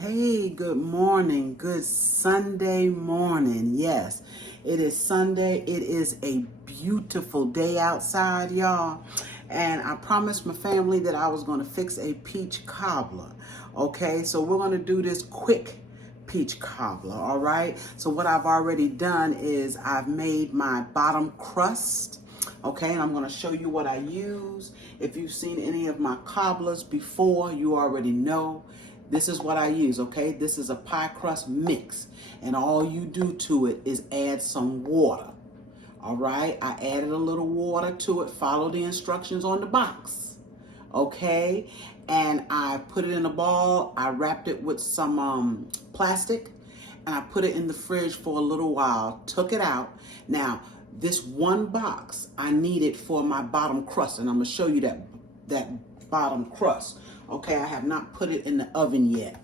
Hey, good morning. Good Sunday morning. Yes, it is Sunday. It is a beautiful day outside, y'all. And I promised my family that I was going to fix a peach cobbler. Okay, so we're going to do this quick peach cobbler. All right. So what I've already done is I've made my bottom crust. Okay, and I'm going to show you what I use. If you've seen any of my cobblers before, you already know. This is what I use, okay? This is a pie crust mix, and all you do to it is add some water, all right? I added a little water to it. Follow the instructions on the box, okay? And I put it in a ball. I wrapped it with some plastic, and I put it in the fridge for a little while, took it out. Now, this one box I needed for my bottom crust, and I'm gonna show you that bottom crust. Okay, I have not put it in the oven yet,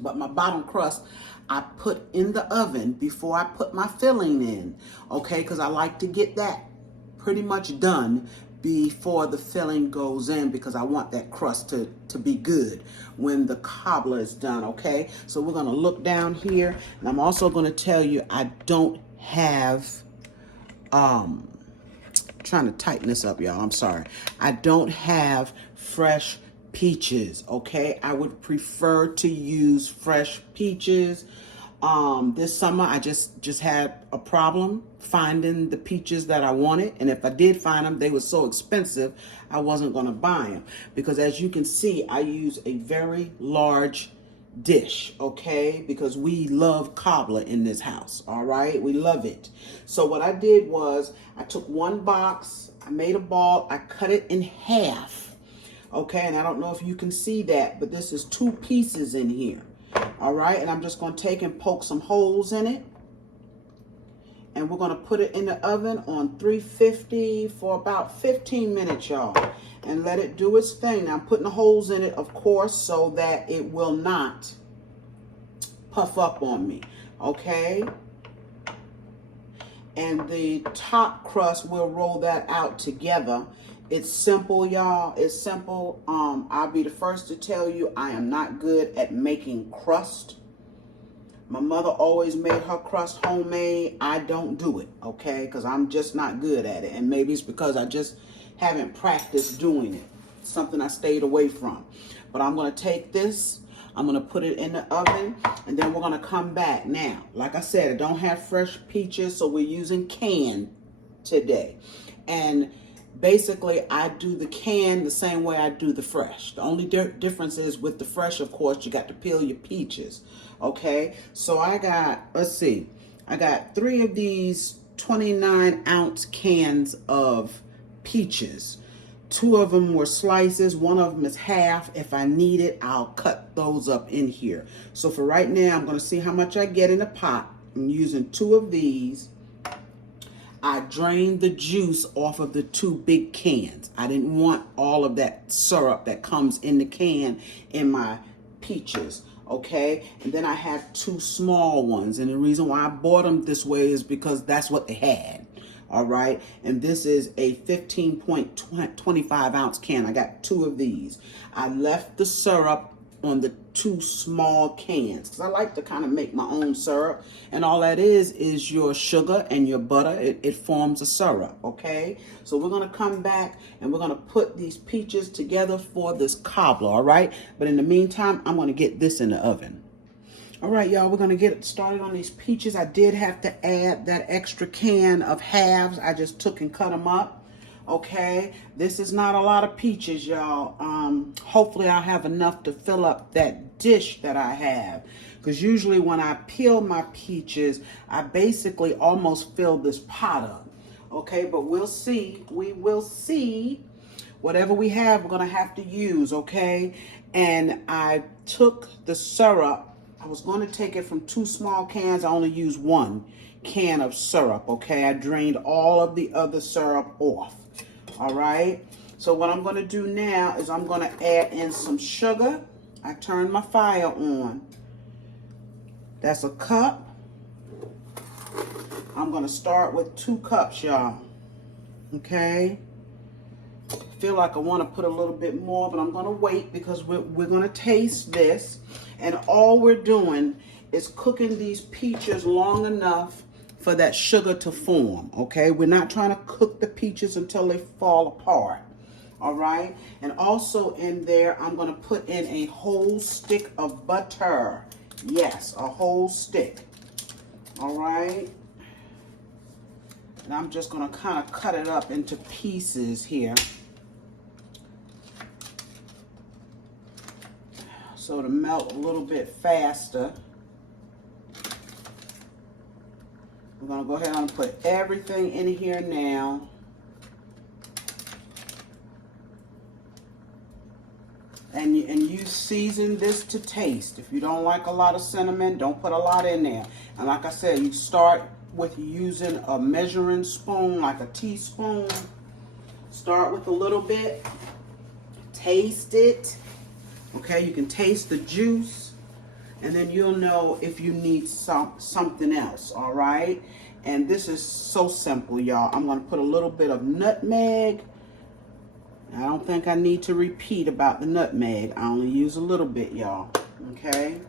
but my bottom crust I put in the oven before I put my filling in, okay, because I like to get that pretty much done before the filling goes in, because I want that crust to be good when the cobbler is done, okay? So we're gonna look down here, and I'm also gonna tell you I don't have, trying to tighten this up, y'all, I'm sorry. I don't have fresh peaches, okay? I would prefer to use fresh peaches. This summer I just had a problem finding the peaches that I wanted, and if I did find them, they were so expensive I wasn't going to buy them, because as you can see, I use a very large dish, okay, because we love cobbler in this house. All right, we love it. So what I did was I took one box, I made a ball, I cut it in half. Okay, and I don't know if you can see that, but this is two pieces in here. All right, and I'm just going to take and poke some holes in it. And we're going to put it in the oven on 350 for about 15 minutes, y'all. And let it do its thing. Now, I'm putting the holes in it, of course, so that it will not puff up on me. Okay? And the top crust, we'll roll that out together. It's simple, y'all. It's simple. I'll be the first to tell you I am not good at making crust. My mother always made her crust homemade. I don't do it, okay? Because I'm just not good at it. And maybe it's because I just haven't practiced doing it. It's something I stayed away from. But I'm going to take this. I'm going to put it in the oven, and then we're going to come back. Now, like I said, I don't have fresh peaches, so we're using canned today. And basically, I do the can the same way I do the fresh. The only difference is with the fresh, of course, you got to peel your peaches. Okay, so I got, let's see, I got 3 of these 29-ounce cans of peaches. 2 of them were slices, 1 of them is half. If I need it, I'll cut those up in here. So for right now, I'm going to see how much I get in a pot. I'm using 2 of these. I drained the juice off of the 2 big cans. I didn't want all of that syrup that comes in the can in my peaches, okay? And then I have 2 small ones, and the reason why I bought them this way is because that's what they had, all right? And this is a 15.25 ounce can. I got 2 of these. I left the syrup on the 2 small cans because I like to kind of make my own syrup, and all that is your sugar and your butter. It forms a syrup, okay? So we're going to come back and we're going to put these peaches together for this cobbler, all right? But in the meantime, I'm going to get this in the oven. All right, y'all, we're going to get started on these peaches. I did have to add that extra can of halves. I just took and cut them up. Okay, this is not a lot of peaches, y'all. Hopefully I'll have enough to fill up that dish that I have, because usually when I peel my peaches, I basically almost fill this pot up. Okay, but we'll see. We will see. Whatever we have, we're gonna have to use. Okay, and I took the syrup. I was going to take it from 2 small cans. I only used 1 can of syrup, okay? I drained all of the other syrup off, all right? So what I'm going to do now is I'm going to add in some sugar. I turned my fire on. That's a cup. I'm going to start with 2 cups, y'all, okay? Feel like I want to put a little bit more, but I'm going to wait because we're going to taste this. And all we're doing is cooking these peaches long enough for that sugar to form, okay? We're not trying to cook the peaches until they fall apart, all right? And also in there, I'm going to put in a whole stick of butter. Yes, a whole stick, all right? And I'm just going to kind of cut it up into pieces here, so to melt a little bit faster. We're going to go ahead and put everything in here now. And you season this to taste. If you don't like a lot of cinnamon, don't put a lot in there. And like I said, you start with using a measuring spoon, like a teaspoon. Start with a little bit. Taste it. Okay, you can taste the juice, and then you'll know if you need something else, all right? And this is so simple, y'all. I'm going to put a little bit of nutmeg. I don't think I need to repeat about the nutmeg. I only use a little bit, y'all, okay?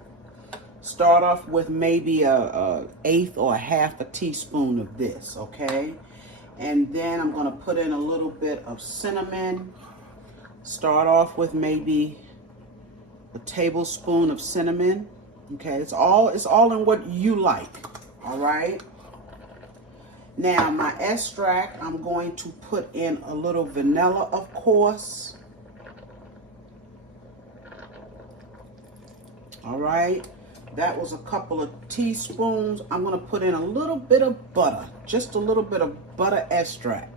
Start off with maybe a eighth or a half a teaspoon of this, okay? And then I'm going to put in a little bit of cinnamon. Start off with maybe a tablespoon of cinnamon. Okay, it's all in what you like. All right. Now my extract, I'm going to put in a little vanilla, of course. All right. That was a couple of teaspoons. I'm going to put in a little bit of butter, just a little bit of butter extract.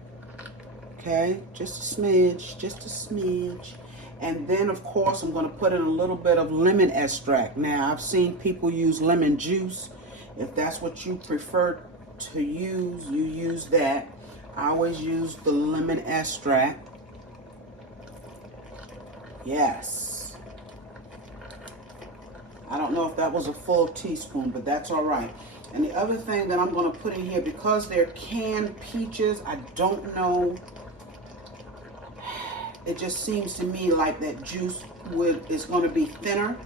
Okay, just a smidge, just a smidge. And then, of course, I'm going to put in a little bit of lemon extract. Now, I've seen people use lemon juice. If that's what you prefer to use, you use that. I always use the lemon extract. Yes. I don't know if that was a full teaspoon, but that's all right. And the other thing that I'm going to put in here, because they're canned peaches, I don't know. It just seems to me like that juice is going to be thinner.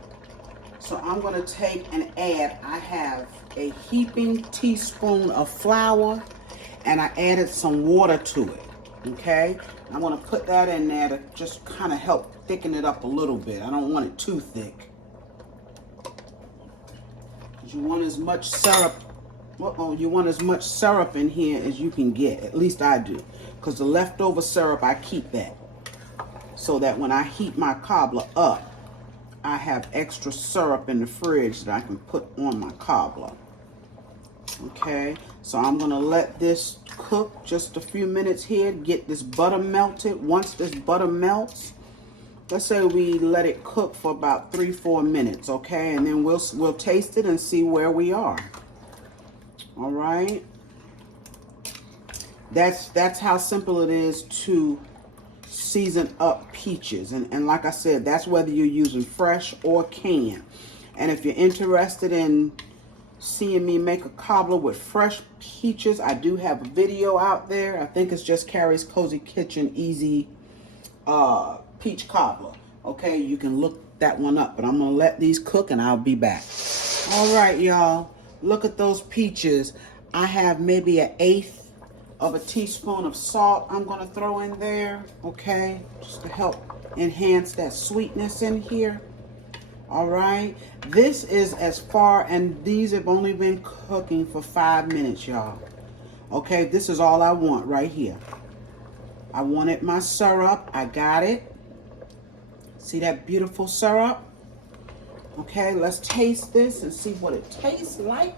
So I'm going to take and add, I have a heaping teaspoon of flour, and I added some water to it, okay? I'm going to put that in there to just kind of help thicken it up a little bit. I don't want it too thick. You want as much syrup, you want as much syrup in here as you can get. At least I do, because the leftover syrup, I keep that, so that when I heat my cobbler up, I have extra syrup in the fridge that I can put on my cobbler. Okay, so I'm going to let this cook just a few minutes here, get this butter melted. Once this butter melts, let's say we let it cook for about 3-4 minutes, okay? And then we'll taste it and see where we are. All right. That's how simple it is to season up peaches. And like I said, that's whether you're using fresh or canned. And if you're interested in seeing me make a cobbler with fresh peaches, I do have a video out there. I think it's just Carrie's Cozy Kitchen Easy Peach Cobbler. Okay, you can look that one up, but I'm gonna let these cook and I'll be back. All right, y'all, look at those peaches. I have maybe 1/8 of a teaspoon of salt I'm gonna throw in there, okay, just to help enhance that sweetness in here. All right, this is as far, and these have only been cooking for 5 minutes, y'all. Okay, this is all I want right here. I wanted my syrup. I got it. See that beautiful syrup? Okay, let's taste this and see what it tastes like.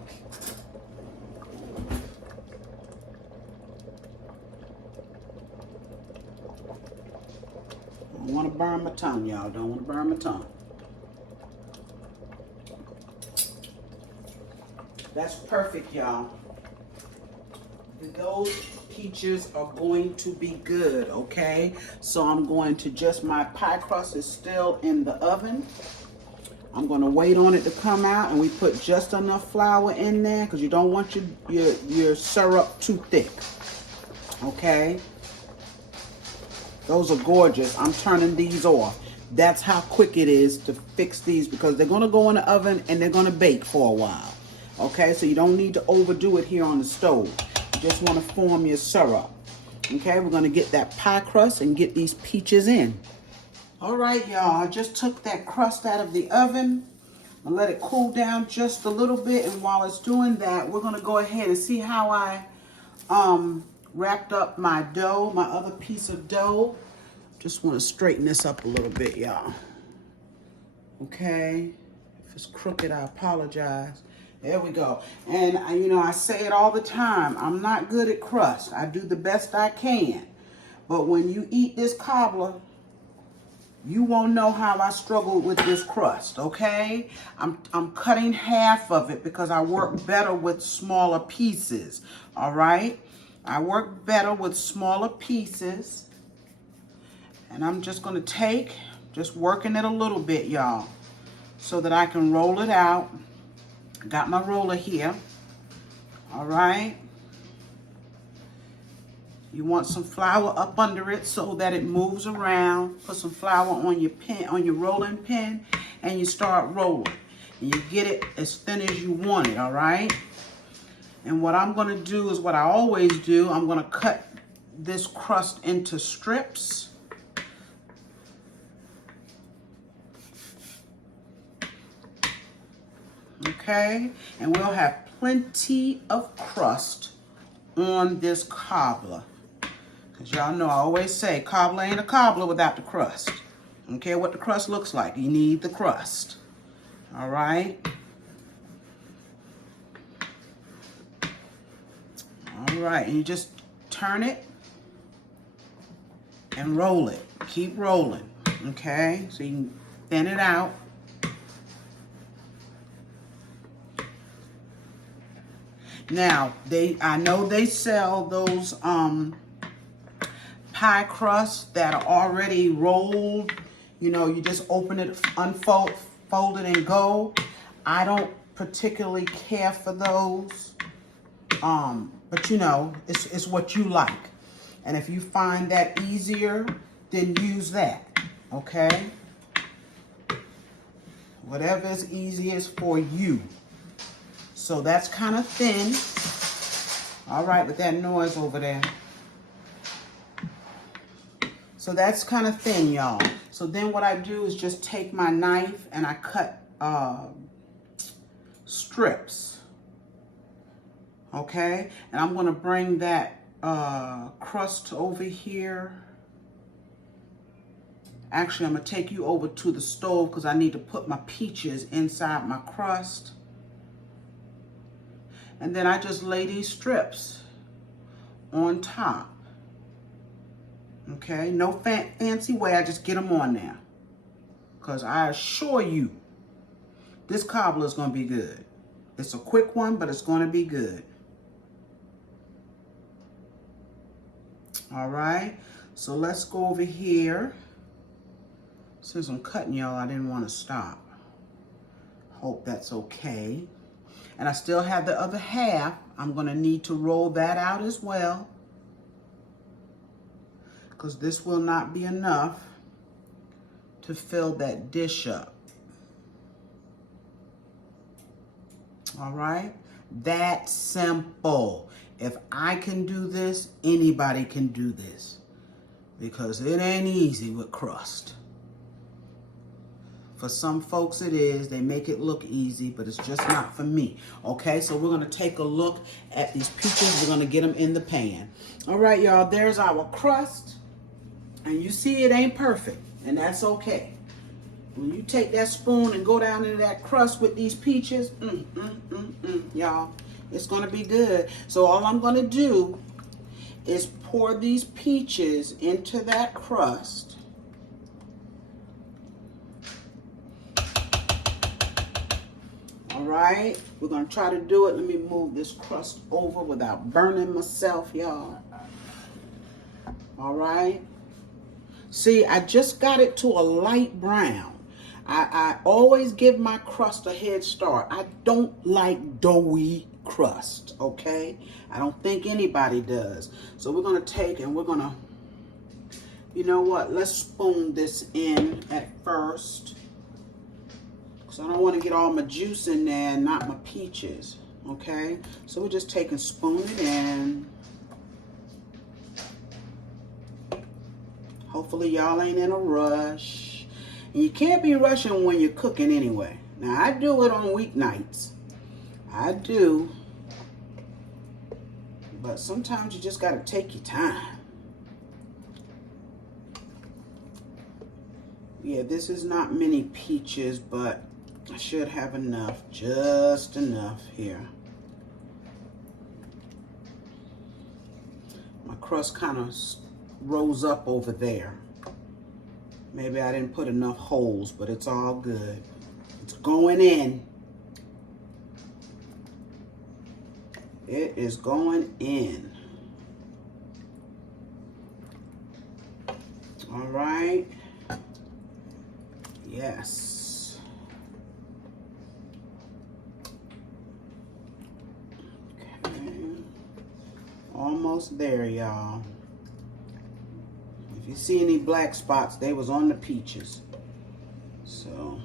Don't want to burn my tongue, y'all. Don't want to burn my tongue. That's perfect, y'all. Those peaches are going to be good, okay? So I'm going to just, my pie crust is still in the oven. I'm going to wait on it to come out, and we put just enough flour in there because you don't want your syrup too thick, okay? Those are gorgeous. I'm turning these off. That's how quick it is to fix these because they're going to go in the oven and they're going to bake for a while. Okay, so you don't need to overdo it here on the stove. You just want to form your syrup. Okay, we're going to get that pie crust and get these peaches in. All right, y'all, I just took that crust out of the oven. I'll let it cool down just a little bit, and while it's doing that, we're going to go ahead and see how I wrapped up my dough, my other piece of dough. Just want to straighten this up a little bit, y'all. Okay, if it's crooked, I apologize. There we go. And you know, I say it all the time, I'm not good at crust. I do the best I can. But when you eat this cobbler, you won't know how I struggled with this crust, okay? I'm cutting half of it because I work better with smaller pieces, all right? I work better with smaller pieces. And I'm just gonna just working it a little bit, y'all, so that I can roll it out. Got my roller here, all right? You want some flour up under it so that it moves around. Put some flour on your pin, on your rolling pin, and you start rolling. And you get it as thin as you want it, all right? And what I'm gonna do is what I always do. I'm gonna cut this crust into strips. Okay, and we'll have plenty of crust on this cobbler. Because y'all know I always say, cobbler ain't a cobbler without the crust. I don't care what the crust looks like. You need the crust. All right. All right, and you just turn it and roll it. Keep rolling, okay? So you can thin it out. Now, I know they sell those pie crusts that are already rolled. You know, you just open it, unfold, fold it, and go. I don't particularly care for those. But you know, it's what you like. And if you find that easier, then use that, okay? Whatever is easiest for you. So that's kind of thin. All right, with that noise over there. So that's kind of thin, y'all. So then what I do is just take my knife and I cut strips. Okay, and I'm gonna bring that crust over here. Actually, I'm gonna take you over to the stove because I need to put my peaches inside my crust. And then I just lay these strips on top. Okay, no fancy way, I just get them on there. Because I assure you, this cobbler is going to be good. It's a quick one, but it's going to be good. All right, so let's go over here. Since I'm cutting y'all, I didn't want to stop. Hope that's okay. And I still have the other half. I'm going to need to roll that out as well, because this will not be enough to fill that dish up. All right, that's simple. If I can do this, anybody can do this, because it ain't easy with crust. For some folks it is. They make it look easy, but it's just not for me. Okay, so we're going to take a look at these peaches. We're going to get them in the pan. All right, y'all, there's our crust. And you see it ain't perfect, and that's okay. When you take that spoon and go down into that crust with these peaches, y'all, it's going to be good. So all I'm going to do is pour these peaches into that crust. All right, we're going to try to do it. Let me move this crust over without burning myself, y'all. All right. See, I just got it to a light brown. I always give my crust a head start. I don't like doughy crust, okay? I don't think anybody does. So we're going to take and we're going to You know what? Let's spoon this in at first. Because I don't want to get all my juice in there and not my peaches. Okay? So we're just taking spoon it in. Hopefully y'all ain't in a rush. And you can't be rushing when you're cooking anyway. Now I do it on weeknights. I do. But sometimes you just got to take your time. Yeah, this is not many peaches, but I should have enough. Just enough here. My crust kind of rose up over there. Maybe I didn't put enough holes, but it's all good. It's going in. It is going in. All right. Yes. Okay. Almost there, y'all. If you see any black spots, they was on the peaches. So.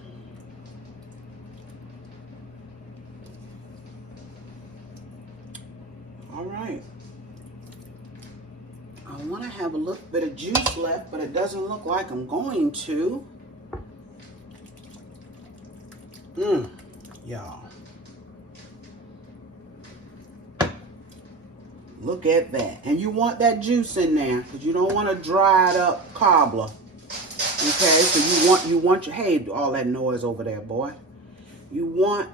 All right. I want to have a little bit of juice left, but it doesn't look like I'm going to. Y'all. Look at that. And you want that juice in there because you don't want a dried up cobbler. Okay, so you want your, hey, all that noise over there, boy. You want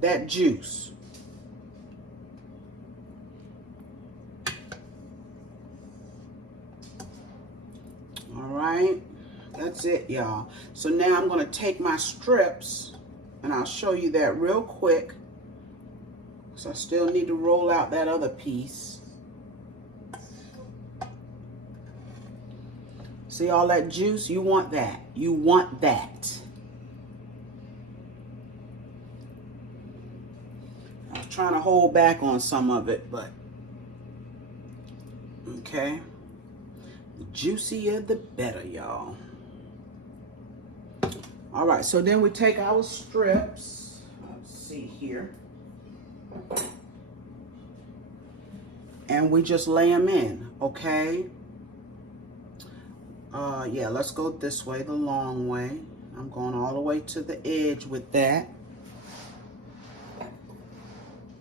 that juice. All right, that's it, y'all. So now I'm going to take my strips, and I'll show you that real quick. So I still need to roll out that other piece. See all that juice? You want that. You want that. I was trying to hold back on some of it, but okay. The juicier the better, y'all. All right, so then we take our strips. Let's see here. And we just lay them in, okay? Yeah, let's go this way, the long way. I'm going all the way to the edge with that.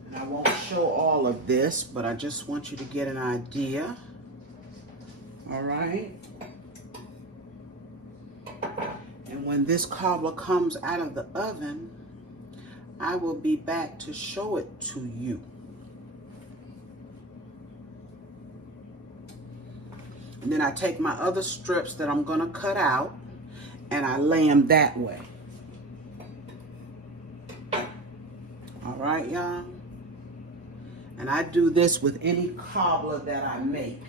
And I won't show all of this, but I just want you to get an idea. All right. And when this cobbler comes out of the oven, I will be back to show it to you. And then I take my other strips that I'm going to cut out and I lay them that way. All right, y'all. And I do this with any cobbler that I make.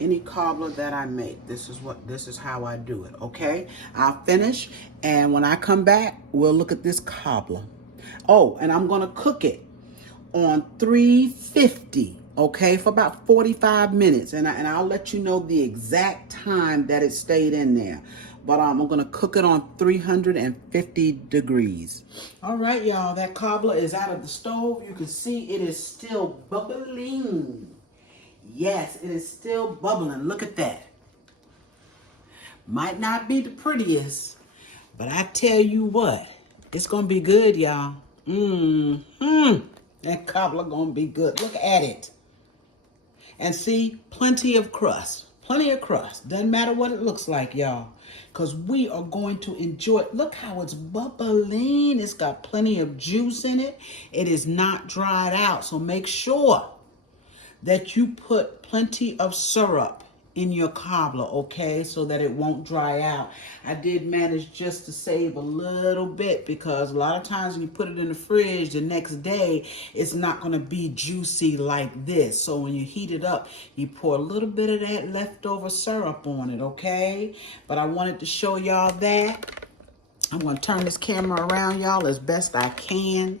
Any cobbler that I make. This is how I do it, okay? I'll finish, and when I come back, we'll look at this cobbler. Oh, and I'm gonna cook it on 350, okay, for about 45 minutes, and I'll let you know the exact time that it stayed in there. But I'm gonna cook it on 350 degrees. All right, y'all, that cobbler is out of the stove. You can see it is still bubbling. Yes, it is still bubbling. Look at that. Might not be the prettiest, but I tell you what, it's gonna be good, y'all. That cobbler gonna be good. Look at it. And see, plenty of crust. Plenty of crust. Doesn't matter what it looks like, y'all. Because we are going to enjoy it. Look how it's bubbling. It's got plenty of juice in it. It is not dried out. So make sure that you put plenty of syrup in your cobbler, okay, so that it won't dry out. I did manage just to save a little bit because a lot of times when you put it in the fridge the next day, it's not going to be juicy like this. So when you heat it up, you pour a little bit of that leftover syrup on it, okay? But I wanted to show y'all that. I'm going to turn this camera around, y'all, as best I can.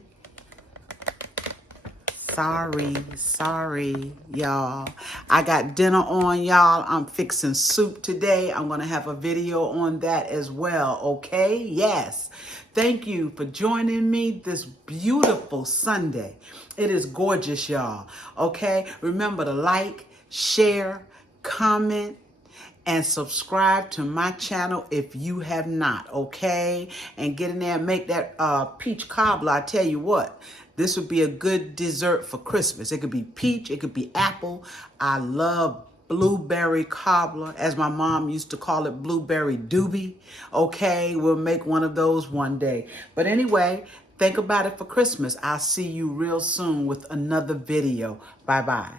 Sorry, y'all. I got dinner on, y'all. I'm fixing soup today. I'm going to have a video on that as well, okay? Yes. Thank you for joining me this beautiful Sunday. It is gorgeous, y'all, okay? Remember to like, share, comment, and subscribe to my channel if you have not, okay? And get in there and make that peach cobbler. I tell you what, this would be a good dessert for Christmas. It could be peach, it could be apple. I love blueberry cobbler, as my mom used to call it, blueberry doobie. Okay, we'll make one of those one day. But anyway, think about it for Christmas. I'll see you real soon with another video. Bye-bye.